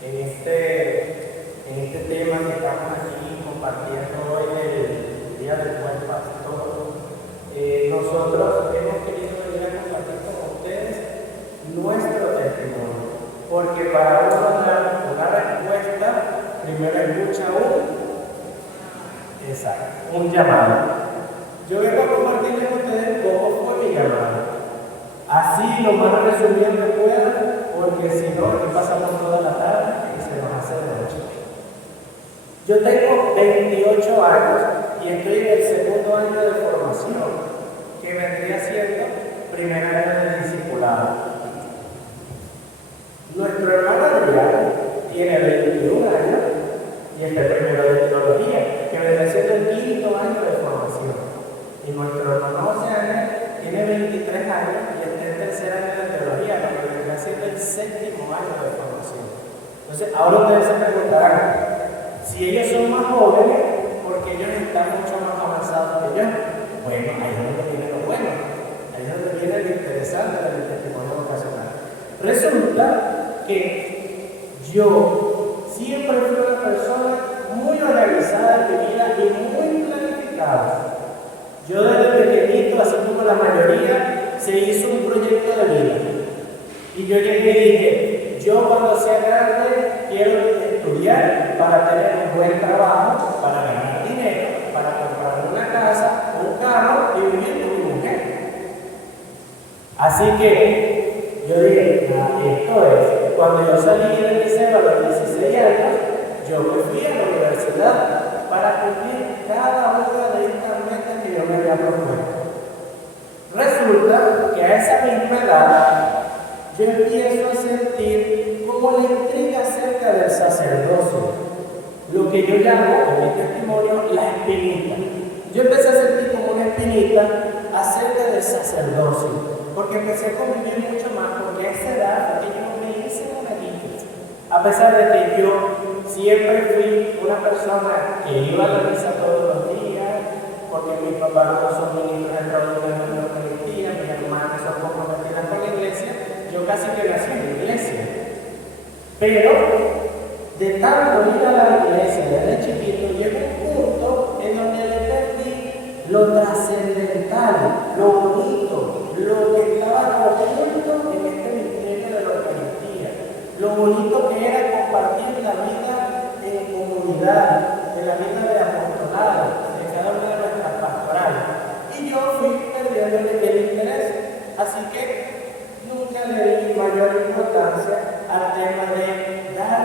En este tema que estamos aquí compartiendo hoy del Día del Buen Pastor, nosotros hemos querido venir a compartir con ustedes nuestro testimonio, porque para uno dar una respuesta, primero escucha un llamado. Yo vengo a compartirles con ustedes cómo fue mi llamado. Así lo más resumido que pueda, porque si no, aquí pasamos toda la tarde y se nos hace de noche. Yo tengo 28 años y estoy en el segundo año de formación, que vendría siendo primer año de discipulado. Nuestro hermano Adrián tiene 21 años y este primero de teología, que vendría siendo el quinto año de formación. Y nuestro hermano José Ángel tiene 23 años y este es el tercer año de teología, lo que vendría siendo el séptimo año de formación. Entonces, ahora ustedes se preguntarán, si ellos son más jóvenes, porque ellos están mucho más avanzados que yo. Bueno, ahí es donde viene lo bueno, ahí es donde viene lo interesante del testimonio vocacional. Resulta que yo siempre fui una persona muy organizada en mi vida y muy planificada. Yo desde pequeñito, así como la mayoría, se hizo un proyecto de vida. Y yo llegué y dije, yo cuando sea grande quiero estudiar para tener un buen trabajo, para ganar dinero, para comprar una casa, un carro y vivir Así que yo dije, esto es, cuando yo salí del liceo a los 16 años, yo me fui a la universidad para cumplir cada una de estas metas que yo me había propuesto. Resulta que a esa misma edad yo empiezo a sentir como la intriga acerca del sacerdocio, lo que yo llamo en mi testimonio la espinita. Yo empecé a sentir como una espinita acerca del sacerdocio, porque empecé a convivir mucho más, porque a esa edad fue que yo me hice monaguillo. A pesar de que yo siempre fui una persona que iba a la misa todos los días, porque mis papás no son ministros extraordinarios de la Eucaristía, mis hermanas son comprometidas con la iglesia, yo casi que nací en la iglesia. Pero de tanto ir a la iglesia desde chiquito, llegó un punto en donde le perdí lo trascendental, lo bonito, lo que estaba oculto en este misterio de la Eucaristía, lo bonito que era compartir la vida en comunidad, en la vida de apostolado, de cada una de nuestras pastorales. Y yo fui perdiéndole el interés, así que nunca le di mayor importancia al tema de dar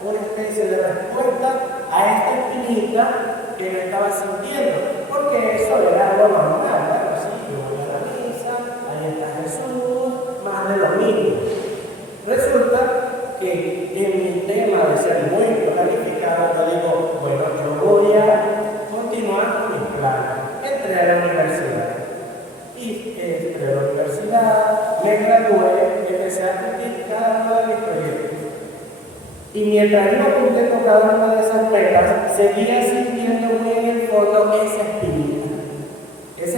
una especie de respuesta a esta espinita que me estaba sintiendo, porque eso era algo normal, ¿verdad? Sí, yo voy a la misa, ahí está Jesús, más de lo mismo. Resulta que en mi tema de ser muy planificado, yo digo, bueno, yo voy a continuar con mis planes. Entré a la universidad. Y entré a la universidad, me gradué, empecé a cumplir cada uno de mis proyectos. Y mientras iba cumpliendo cada una de esas metas, seguía sintiendo muy en el fondo esa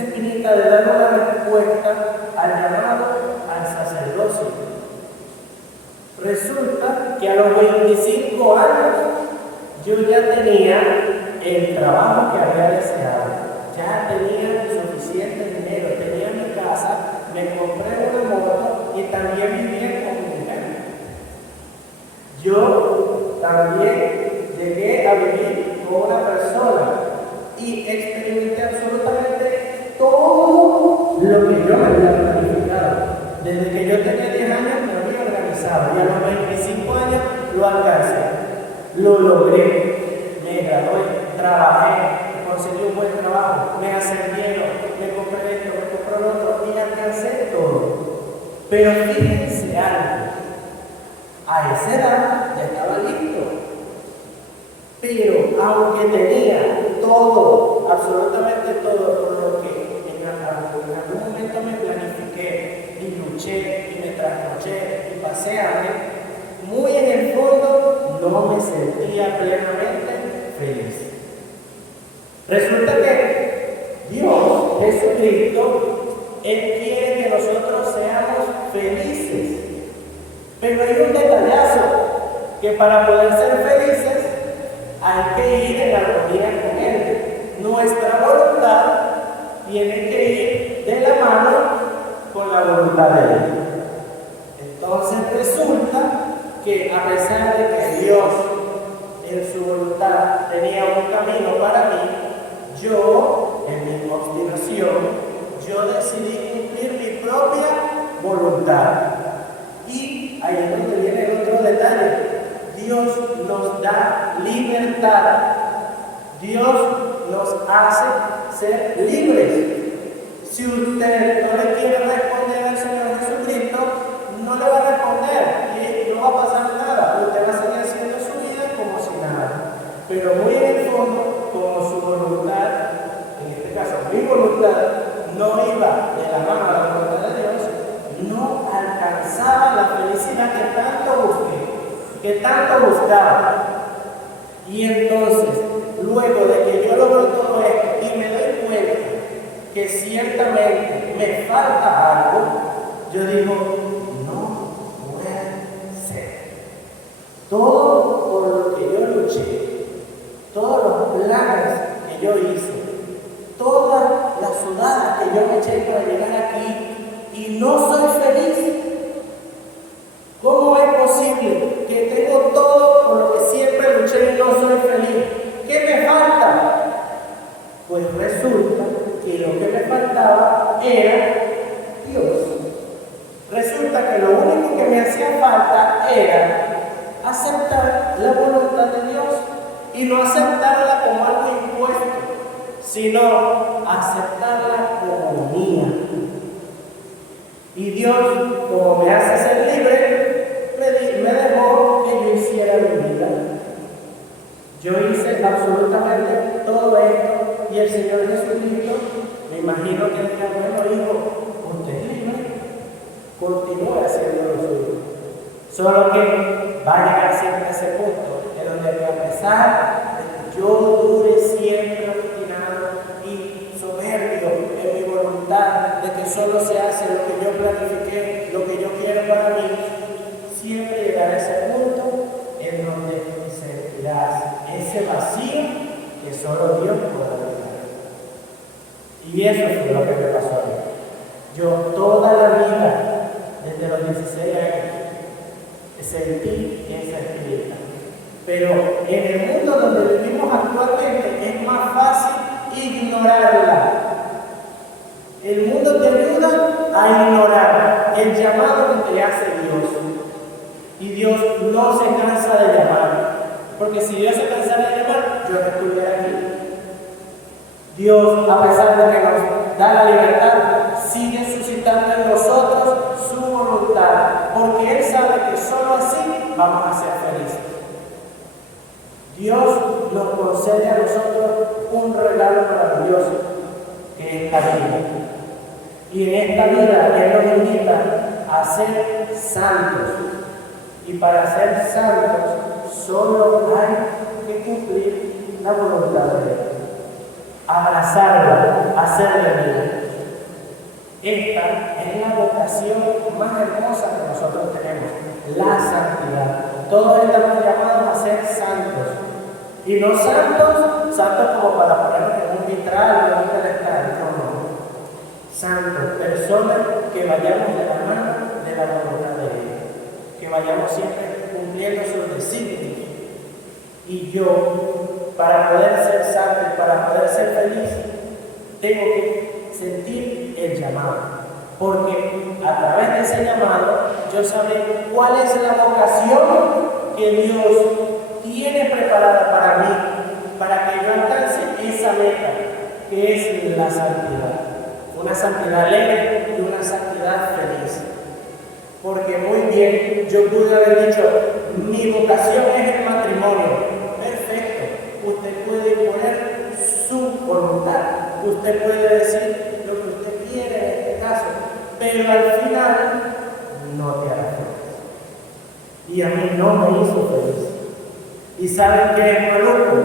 espinita de dar una respuesta al llamado al sacerdocio. Resulta que a los 25 años yo ya tenía el trabajo que había deseado, ya tenía suficiente dinero, tenía mi casa, me compré una moto y también vivía con mi mujer. Yo también llegué a vivir con una persona y experimenté absolutamente todo lo que yo me había planificado. Desde que yo tenía 10 años me había organizado y a los 25 años lo alcancé, lo logré, me gradué, trabajé, conseguí un buen trabajo, me ascendieron, me compré esto, me compré lo otro y alcancé todo. Pero fíjense algo, a esa edad ya estaba listo, pero aunque tenía todo, absolutamente todo, por lo que en algún momento me planifiqué y luché y me trasnoché y pasé hambre, muy en el fondo no me sentía plenamente feliz. Resulta que Dios, Jesucristo, Él quiere que nosotros seamos felices. Pero hay un detallazo, que para poder ser felices hay que ir en armonía con Él. Nuestra voluntad tiene que ir de la mano con la voluntad de Él. Entonces resulta que a pesar de que Dios en su voluntad tenía un camino para mí, yo, en mi obstinación, yo decidí cumplir mi propia voluntad. Y ahí es donde viene el otro detalle. Dios nos da libertad. Dios nos hace ser libres. Si usted no le quiere responder al Señor Jesucristo, no le va a responder y no va a pasar nada. Usted va a seguir haciendo su vida como si nada. Pero muy en el fondo, como su voluntad, en este caso mi voluntad, no iba de la mano a la voluntad de Dios, no alcanzaba la felicidad que tanto busqué, que tanto buscaba. Y entonces, luego de que yo logro todo esto y me doy cuenta que ciertamente me falta algo, yo digo, no puede ser. Todo por lo que yo luché, todos los planes que yo hice, todas las sudadas que yo me eché para llegar aquí, y no soy feliz. ¿Cómo es posible que tengo todo por lo que siempre luché y no soy feliz? ¿Qué me falta? Pues resulta que lo que me faltaba era Dios. resulta que lo único que me hacía falta era aceptar la voluntad de Dios y no aceptarla como algo impuesto, sino aceptarla como mía. Y Dios, como me hace ser libre, me dejó que yo hiciera mi vida. Yo hice absolutamente todo esto y el Señor Jesucristo, me imagino que diga, bueno, hijo, usted es libre, continúe haciendo lo suyo. Solo que va a llegar siempre a ese punto en donde, a pesar de que yo dure siempre obstinado y soberbio en mi voluntad de que solo se hace lo que yo planifiqué, lo que yo quiero para mí, siempre llegará a ese punto en donde sentirás ese vacío que solo Dios puede dar. Y eso es lo que me pasó a mí. Yo toda la vida, desde los 16 años, sentí esa espinita. Pero en el mundo donde vivimos actualmente es más fácil ignorarla. El mundo te ayuda a ignorar el llamado que te hace Dios. Y Dios no se cansa de llamar. Porque si Dios se cansara de llamar, yo no estuviera aquí. Dios, a pesar de que nos da la libertad, sigue suscitando en nosotros su voluntad, porque Él sabe que solo así vamos a ser felices. Dios nos concede a nosotros un regalo maravilloso, que es la vida. Y en esta vida Él nos invita a ser santos. Y para ser santos solo hay que cumplir la voluntad de Él. Abrazarla, hacerle vida. Esta es la vocación más hermosa que nosotros tenemos, la santidad. Todos estamos llamados a ser santos. Y no santos como para ponernos en un vitral o en un pedestal, no. Santos, personas que vayamos de la mano de la voluntad de Dios, que vayamos siempre cumpliendo sus designios. Y yo, para poder ser santo y para poder ser feliz, tengo que sentir el llamado. Porque a través de ese llamado, yo sabré cuál es la vocación que Dios tiene preparada para mí, para que yo alcance esa meta, que es la santidad. Una santidad alegre y una santidad feliz. Porque muy bien, yo pude haber dicho, mi vocación es el matrimonio. Perfecto, usted puede imponer su voluntad, usted puede decir lo que usted quiere en este caso, pero al final no te hará feliz. Y a mí no me hizo feliz. ¿Y saben qué es maluco?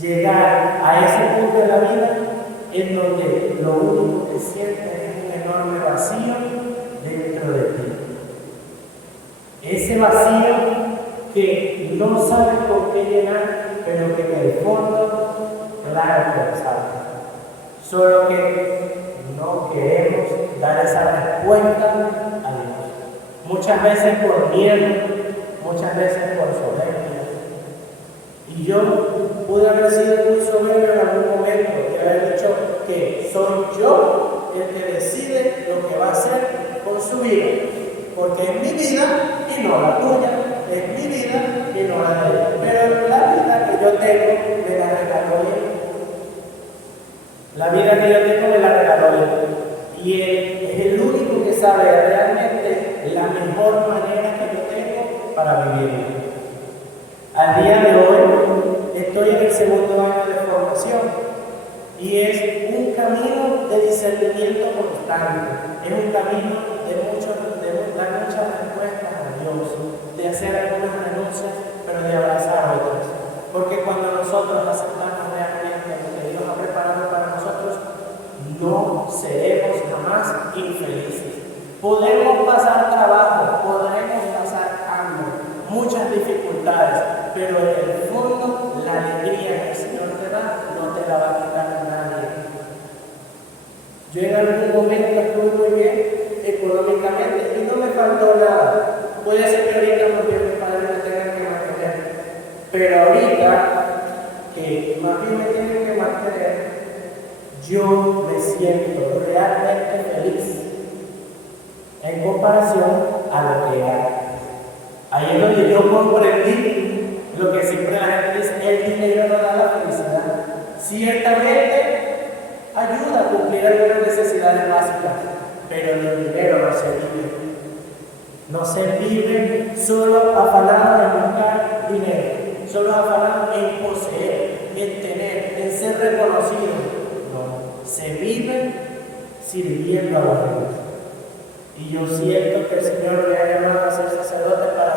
Llegar a ese punto de la vida en donde lo único que sientes es un enorme vacío dentro de ti. Ese vacío que no sabes por qué llenar, pero que en el fondo, claro que lo sabes. Solo que no queremos dar esa respuesta a Dios. Muchas veces por miedo, muchas veces por soberbia. Y yo pude haber sido muy soberbio en algún momento y haber dicho que soy yo el que decide lo que va a hacer con su vida. Porque es mi vida y no la tuya. Es mi vida y no la de ella. Pero la vida que yo tengo me la regaló Él. La vida que yo tengo me la regaló Él. Y Él es el único que sabe realmente la mejor manera que yo tengo para vivir. Al día de hoy estoy en el segundo año de formación y es un camino de discernimiento constante. Es un camino de dar muchas respuestas a Dios, de hacer algunas renuncias, pero de abrazar otras. Porque cuando nosotros aceptamos realmente lo que Dios ha preparado para nosotros, no seremos jamás infelices. Podemos pasar trabajo, podremos pasar hambre, muchas dificultades, pero en el fondo la alegría que el Señor te da no te la va a quitar nadie. Yo en algún momento estuve muy bien económicamente y no me faltó nada. Puede ser que ahorita porque mis padres me tengan que mantener, pero ahorita que más bien me tienen que mantener, yo me siento realmente feliz. en comparación a lo que hay. Ahí es donde yo comprendí lo que siempre la gente dice: el dinero no da la felicidad. Ciertamente ayuda a cumplir algunas necesidades básicas, pero el dinero no se vive. No se vive solo afanado en buscar dinero, solo afanado en poseer, en tener, en ser reconocido. No, se vive sirviendo a los demás. Y yo siento que el Señor me ha llamado a ser sacerdote para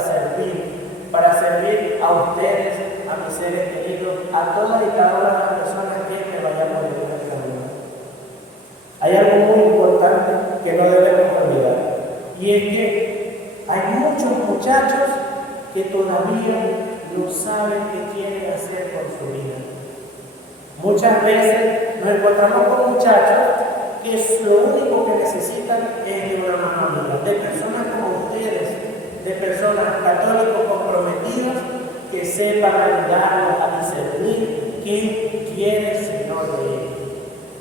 servir a ustedes, a mis seres queridos, a todas y cada una de las personas que me vayan a vivir en el camino. Hay algo muy importante que no debemos olvidar, y es que hay muchos muchachos que todavía no saben qué quieren hacer con su vida. Muchas veces nos encontramos con muchachos que lo único que necesitan es de una mano amiga, de personas como ustedes, de personas católicos comprometidos que sepan ayudarlos a discernir qué quiere el Señor de ellos,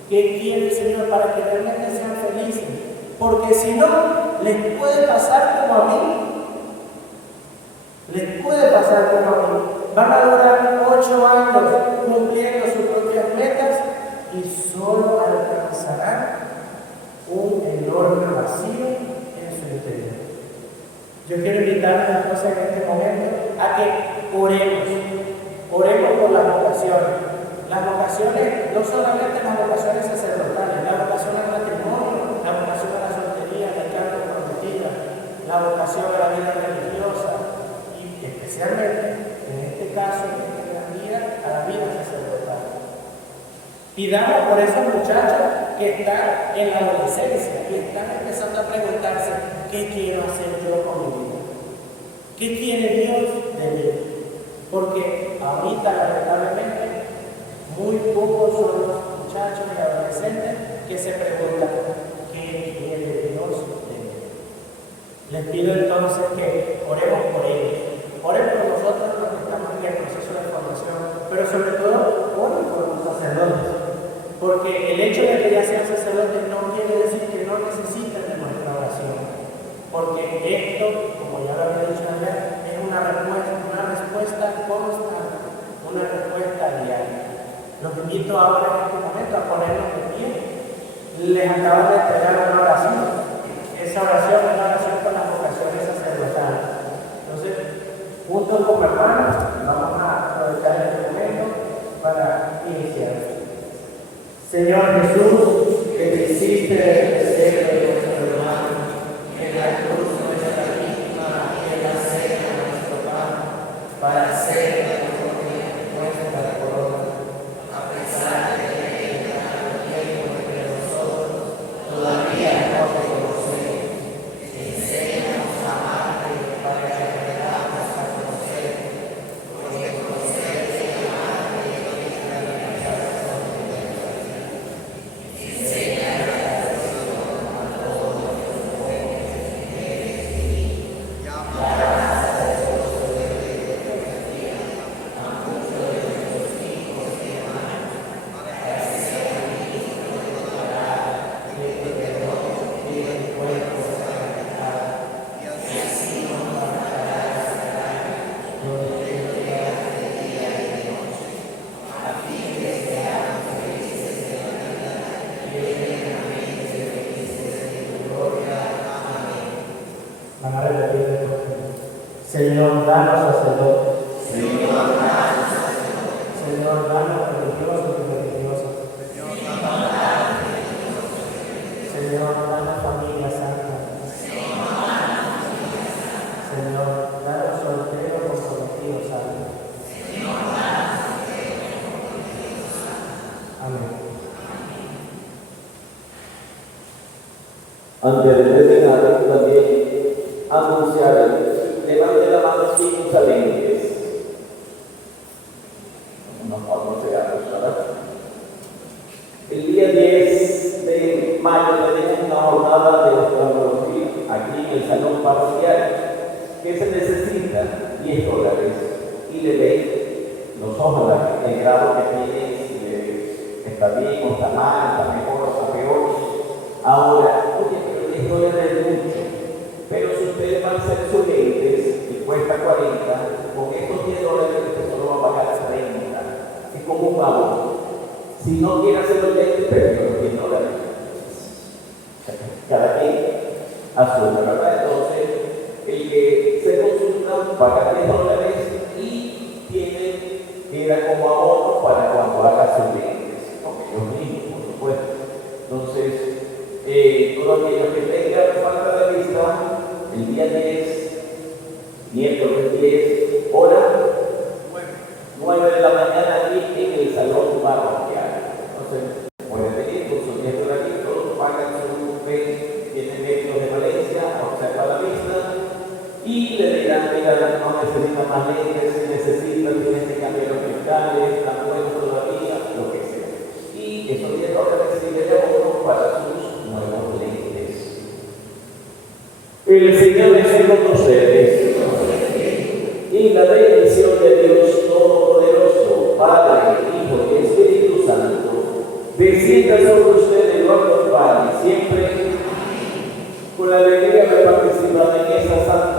qué quiere el Señor para que realmente sean felices, porque si no, les puede pasar como a mí. Les puede pasar como a mí. Van a durar 8 años cumpliendo sus propias metas y solo alcanzarán un enorme vacío en su interior. Yo quiero invitarles a todos en este momento a que oremos por las vocaciones. Las vocaciones, no solamente las vocaciones sacerdotales, la vocación al matrimonio, la vocación a la soltería, la carga prometida, la vocación a la vida religiosa y especialmente, en este caso, en esta gran vida, a la vida sacerdotal. Pidamos por esos muchachos que están en la adolescencia, que están empezando a preguntarse: ¿qué quiero hacer yo con mi vida? ¿Qué quiere Dios de mí? Porque ahorita, lamentablemente, muy pocos son los muchachos y adolescentes que se preguntan: ¿qué quiere Dios de mí? Les pido entonces que oremos por ellos, oren por nosotros los que estamos en el proceso de formación, pero sobre todo oren por los sacerdotes, porque el hecho de que ya sean sacerdotes no quiere decir que no necesiten de nuestra oración, porque esto, como ya lo había dicho ayer, es una respuesta constante, una respuesta diaria. Los invito ahora en este momento a ponernos de pie. Les acabo de entregar una oración. Esa oración es una oración con las vocaciones sacerdotales. Entonces, juntos como hermanos, vamos a aprovechar este momento para iniciar. Señor Jesús, que te hiciste desde de nuestro hermano, en la cruz nuestra víctima, en la cena nuestro pan, para hacer nuestra corona. A pesar de que tenga tiempo entre nosotros, todavía no te conocemos. Enséñanos a amarte para que aprendamos a conocerte, porque conocerte y amarte es la realización de nuestra vida. Enséñanos a todos los jóvenes que eres y llamarás a todos los días, a muchos de nuestros hijos y hermanos, para que sean ministros de tu palabra, de tu perdón y de tu cuerpo sacramentado, y así nos marcarás donde te rodeas de día y de noche, a fin de que seamos felices en la vida y eternamente felices en tu gloria. Amén. Van a repetir después. Señor, danos sacerdotes. Señor, danos sacerdotes. Señor, danos religiosos y religiosas. Señor, danos familia santa. Señor, danos solteros comprometidos santos. Amén. Antes de terminar, también anunciar, levante la mano si nos alegres. Nos vamos a llegar, ¿verdad? El día 10 de mayo tenemos una jornada de oftalmología aquí en el salón parroquial. ¿Qué se necesita? $10. Y le ven los ojos, el grado que tiene, si está bien o está mal, está mejor o está peor. Ahora, oye, pero $10 es mucho. hacer sus lentes, que cuesta 40, con estos $10 que solo va a pagar 30. Es como un favor. Si no quiere hacer los lentes, perdió los $10. Cada quien asume, ¿verdad? Entonces, el que se consulta paga $10 y queda como abono para cuando haga sus lentes, con ellos mismos, por supuesto. Entonces, todos aquellos que tengan falta de vista, el día 10, miércoles 10, hora 9 de la mañana aquí en el salón parroquial. Entonces, pueden venir con sus $10 aquí, todos pagan su vez, tienen médicos de Valencia, observa la vista y le dirán, mira, no necesita más lentes, si necesita, tienes que cambiar los cristales, están buenos todavía, lo que sea. Y esos $10 sirven de abono para sus nuevos lentes. El Señor esté con ustedes. Y la bendición de Dios Todopoderoso, Padre, Hijo y Espíritu Santo, descienda sobre ustedes y lo acompañe siempre con la alegría de participar en esta santa